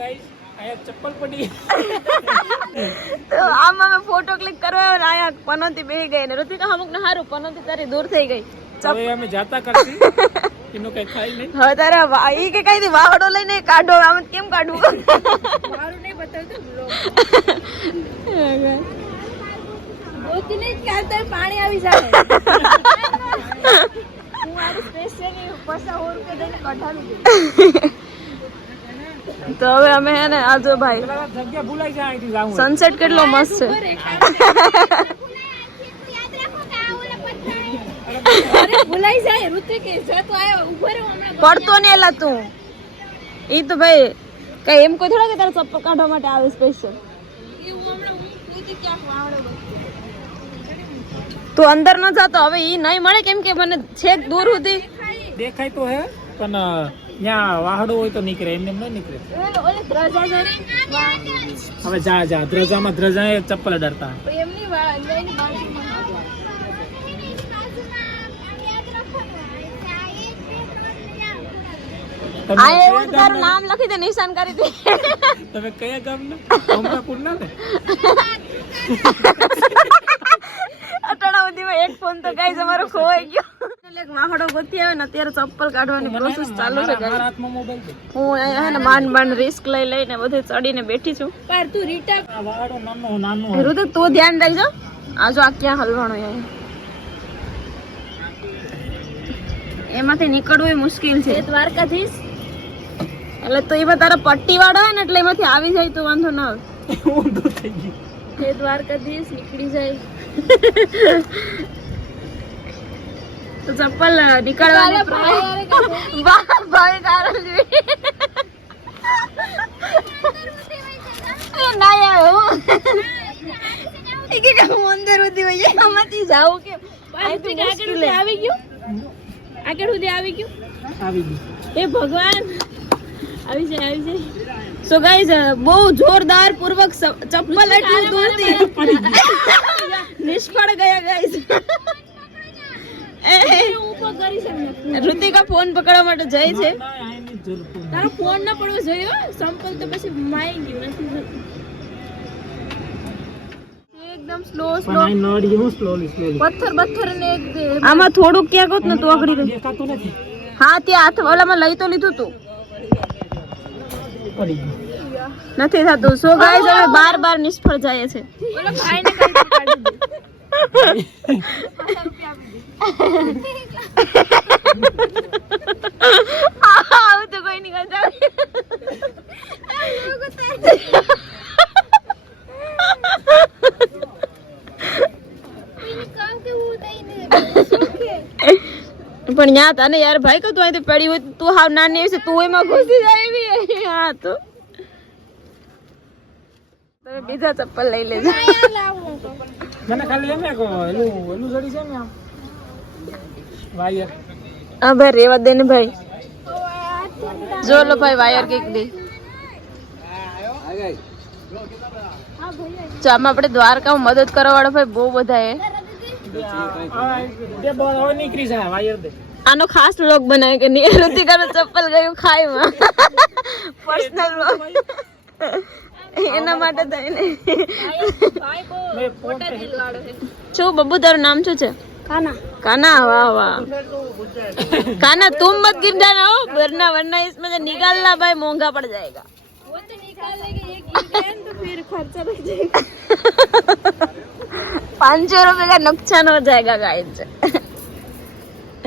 चप्पल पड़ी तो आम में फोटो क्लिक करवा आया पनोती बेही गई ने ऋतिका हमक ने हारू पनोती तारी दूर થઈ ગઈ હવે અમે જાતા કરતી એનો કઈ ખાઈ નહીં હવે તારે ઈ કે કઈ દી વાહડો લઈને કાઢો આમ કેમ કાઢવું મારું નહીં બતાવતો બ્લોગ ગોતી નહીં ક્યાં તો પાણી આવી જાય હું મારું સ્પેશિયલી પૈસા 100 રૂપિયા દઈને કઢાવી દે તો હવે અમે હે ને આજો ભાઈ જગ્યા ભૂલાઈ જાય અહીંથી જાવું સનસેટ કેટલો મસ્ત છે અરે ભૂલાઈ જાય ઋતિક કે જો તો આયો ઉભો રે હમણાં પડતો ને એલા તું ઈ તો ભાઈ કઈ એમ કોઈ થોડા કે તારા ચપ્પલ કાઢવા માટે આવે સ્પેશિયલ ઈ હું હમણાં ઋતિક ક્યાં વાવડો તું અંદર ન જાતો હવે ઈ નહીં મળે કેમ કે મને છેક દૂર સુધી દેખાય તો હે પણ ત્યાં વાહડો હોય તો નીકળે એમને ન નીકળે ઓલે દ્રજા હવે જા જા દ્રજામાં દ્રજાએ ચપ્પલ અડાડતા એમની લઈને બાજુમાં આ એવું તારું નામ લખી દે નિશાન કરી દે તમે કયા ગામના અમરાપુરના ને અટાણા સુધીમાં એક ફોન તો ગાઈસ અમારો ખોવાઈ ગયો એટલે વાહડો ગોતી આવે ને અત્યારે ચપ્પલ કાઢવાની પ્રોસેસ ચાલુ છે મારા હાથમાં મોબાઈલ છે હું અહીંયા હે ને માંડ રિસ્ક લઈને બધે ચડીને બેઠી છું પર તું રીટા આ વાડો નાનો ઋતુ તું ધ્યાન રાખજો આ જો આ ક્યાં હલવાનો છે એમાંથી નીકળવું મુશ્કેલ છે દ્વારકાધીશ એટલે તો એમાં તારા પટ્ટી વાળો હોય ને એટલે એમાંથી આવી જાય તો વાંધો ના આવે ઊંધો થઈ ગયો હે દ્વારકાધીશ નીકળી જાય તો ચપ્પલ નીકળવાની ભાઈ કારણ ના યાર કે હું અંદર ઉધી હોય આમાંથી જાવ કે આગળ આવી ગયું આગળ સુધી આવી ગયું એ ભગવાન આવી જાય સો ગાઈઝ બહુ જોરદાર પૂર્વક ચપ્પલ એટલું દૂરથી નિષ્ફળ ગયા ગાઈઝ ઋતિકા ફોન પકડવા માટે જાય છે તારો ફોન ના પડવો જોઈએ સંપલ તો પછી માઈ ગયું નથી એકદમ સ્લો પથ્થર ને આમાં થોડુંક ક્યાંક હોત ને તો આગળ દેખાતું નથી હા ત્યાં હાથ ઓલામાં લઈ તો લીધું તું નથી થતું સો ગાઈસ હવે બાર નિષ્ફળ જાય છે ઓલા ભાઈને કઈ કાઢી દે આવ તો કોઈ નહીં કરતા પણ યા તને યાર ભાઈ કે તું અહીંથી પડી હોય તું હાવ નાની છે તું એમાં ઘૂસી જાય એવી હા તો તમે બીજા ચપ્પલ લઈ લેજો મને ખાલી એમ કો એલું જડી છે ને આમ વાયર હા ભાઈ રેવા દે ને ભાઈ જો લો ભાઈ વાયર કેક દે જો આમાં આપણે દ્વારકામાં મદદ કરવા વાળા ભાઈ બહુ બધા હે નીકળી જાય વાયર દે આનો ખાસ વ્લોગ બનાવે કે ઋતિકાનો ચપ્પલ ગયું ખાઈમાં પર્સનલ વ્લોગ એના માટે થઈને શું બબ્બુ તારું નામ શું છે काना वाह वाह काना तुम मत गिर जाना हो वरना इसमें से निकालना भाई महंगा पड़ जाएगा वो तो निकाल लेंगे एक गिर तो फिर खर्चा लग जाएगा 500 रुपए का नुकसान हो जाएगा गाइस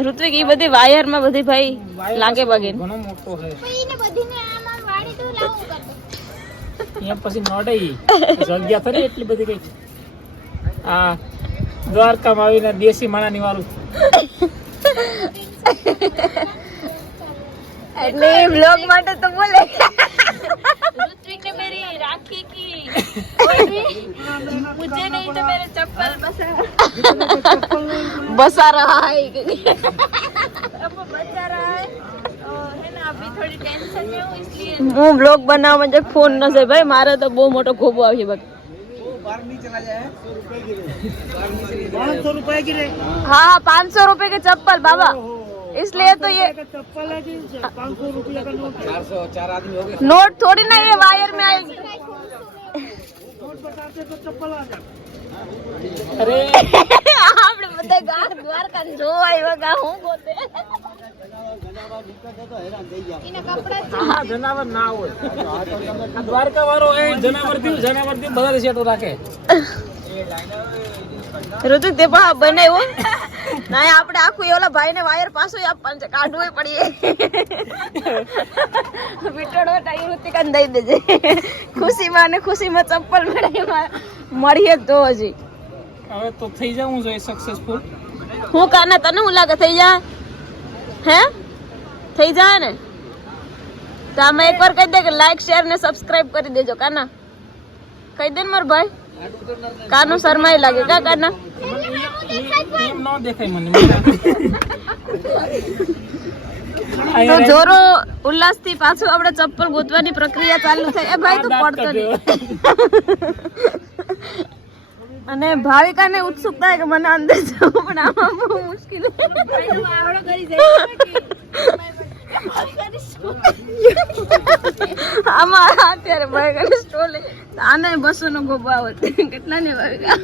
ऋत्विक ये बધી વાયર માં બધી ભાઈ લાગે બગે ઘણો મોટો છે એને બધીને આમાં વાડી તો લાવું કરતો અહીંયા પછી નડે જગ્યા ફરી એટલી બધી કઈ આ દ્વારકામાં આવીને દેશી માણાની વાળું એટલે વ્લોગ માટે તો બોલે ऋत्विक ने मेरी राखी की मुझे नहीं तो मेरे चप्पल बसा रहा है अब बचा रहा है है ना अभी थोड़ी टेंशन में हूँ इसलिए હું વ્લોગ બનાવવા માટે ફોન ન છે ભાઈ મારે તો બહુ મોટો ખોબો આવી બક 500 रुपए गिरे हाँ 500 रुपए के चप्पल बाबा इसलिए तो ये चप्पल है कि 500 रुपया का नोट 4 आदमी हो गए नोट थोड़ी ना ये वायर में आएगी नोट बताते तो चप्पल आ जाए अरे આપણે બધા ગાર દ્વારકા જોવા આવ્યા ગા હું ગોતે એને કપડા હા જનાવર ના હોય આ દ્વારકા વાળો એ જનાવર થી બધા સેટો રાખે ઋતુક તે પણ બનાવ્યો ના આપણે આખું ઓલા ભાઈને વાયર પાછો આપવાનું છે કાઢવું પડીએ વિટોડો ટાઈ ઋતિકાને દઈ દેજે ખુશીમાં ને ખુશીમાં ચપ્પલ મળીએ તો હજી હવે તો થઈ જાવું જોઈએ સક્સેસફુલ હું કાના તને હું લાગે થઈ જા હે થઈ જાય ને તો આમાં એકવાર કહી દે કે લાઈક શેર ને સબસ્ક્રાઇબ કરી દેજો કાના કહી દે ને મારો ભાઈ કાનું શરમાઈ લાગે કા કાના એમ ન દેખાય મને તો જોરો ઉલ્લાસ થી પાછું આપણે ચપ્પલ ગોતવાની પ્રક્રિયા ચાલુ થઈ એ ભાઈ તું પડતો નહીં અને ભાવિકાને ઉત્સુકતા છે કે મને અંદર જવું પણ આમાં બહુ મુશ્કેલ આમાં અત્યારે ભાવિકાને સ્ટોલ આને 200 નો ગોબા આવત કેટલા ને ભાવિકા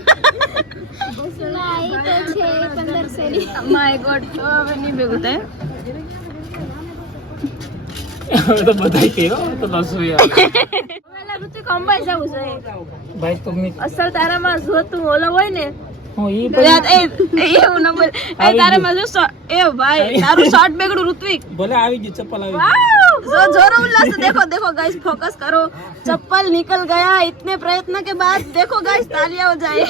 ના ઈ તો છે 1500 ની માય ગોડ તો હવે નહીં ભેગું થાય હવે તો બધા કે તો બસો યાર પેલા ઋતિક અંબાઈ જવું જોઈએ ભાઈ તમે અસલ તારામાં જો તું ઓલો હોય ને હું ઈ એવું નંબર એ તારામાં જો એ ભાઈ તારું શોર્ટ બેગડું ઋત્વિક ભલે આવી ગયું ચપ્પલ આવી जो जोरो उल्लास देखो देखो गाइस फोकस करो चप्पल निकल गया इतने प्रयत्न के बाद देखो गाइस तालियां हो जाए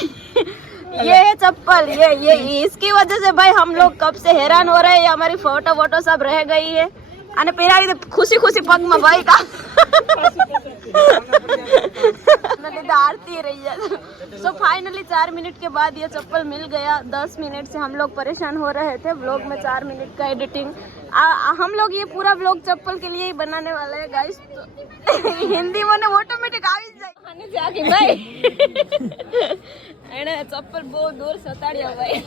ये है चप्पल ये इसकी वजह से भाई हम लोग कब से हैरान हो रहे हैं हमारी फोटो वोटो सब रह गई है અને પેરાવી ખુશી ખુશી પગમાં ભાઈ કા લીધે आरती रही है सो फाइनली 4 मिनट के बाद ये चप्पल मिल गया 10 मिनट से हम लोग परेशान हो रहे थे व्लॉग में 4 मिनट का एडिटिंग हम लोग ये पूरा व्लॉग चप्पल के लिए ही बनाने वाले हैं गाइस तो हिंदी में ऑटोमेटिक आ जाए आने से आगे भाई એને ચપ્પલ બહુ દૂર સતાડ્યા ભાઈ